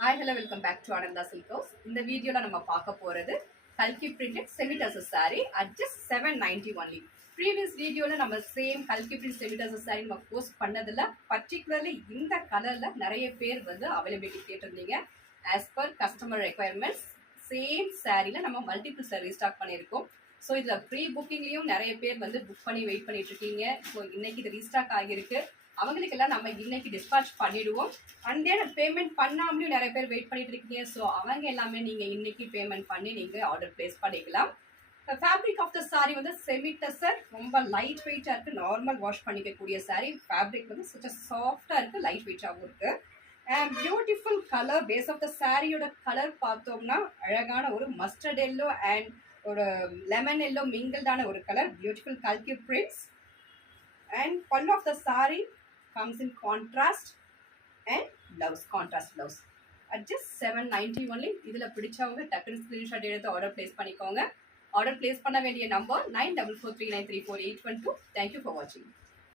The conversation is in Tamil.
Hi, hello, welcome back to Ananda Silk House. இந்த வீடியோல நம்ம பார்க்க போறது கல்கி printed semi tussar saree at just 790 only. Previous வீடியோல நம்ம சேம் கல்கி print semi tussar saree நம்ம போஸ்ட் பண்ணதுல particularly இந்த கலர்ல நிறைய பேர் வந்து அவைலபிலிட்டி கேட்டிருந்தீங்க. As per customer requirements same சாரீல நம்ம மல்டிபிள் சாரி ரீஸ்டாக் பண்ணியிருக்கோம். ஸோ இதில் ப்ரீ புக்கிங்லேயும் நிறைய பேர் வந்து புக் பண்ணி வெயிட் பண்ணிட்டு இருக்கீங்க. ஸோ இன்னைக்கு இது ரீஸ்டாக் ஆகியிருக்கு. அவங்களுக்கெல்லாம் நம்ம இன்னைக்கு டிஸ்பாச் பண்ணிடுவோம். அண்ட் தென் பேமெண்ட் பண்ணாமலையும் நிறைய பேர் வெயிட் பண்ணிட்டு இருக்கீங்க. ஸோ அவங்க எல்லாமே நீங்கள் இன்னைக்கு பேமெண்ட் பண்ணி நீங்கள் ஆர்டர் பிளேஸ் பண்ணிக்கலாம். ஃபேப்ரிக் ஆஃப் த சாரி வந்து செமி டசர், ரொம்ப லைட் வெயிட்டாக இருக்குது. நார்மல் வாஷ் பண்ணிக்கக்கூடிய சாரி. ஃபேப்ரிக் வந்து கொஞ்சம் சாஃப்டாக இருக்குது, லைட் வெயிட்டாகவும் இருக்குது. And beautiful colour. Base of the சாரியோட கலர் பார்த்தோம்னா அழகான ஒரு மஸ்டர்ட் எல்லோ அண்ட் ஒரு லெமன் எல்லோ மிங்கிள்டான ஒரு கலர். பியூட்டிஃபுல் கல்கி prints. And pallu of the sari comes in contrast and blouse, contrast blouse at just 790 only. இதில் பிடிச்சவங்க டக்குனு ஸ்க்ரீன்ஷாட் எடுத்து ஆர்டர் பிளேஸ் பண்ணிக்கோங்க. ஆர்டர் பிளேஸ் பண்ண வேண்டிய number 9443934812. Thank you for watching.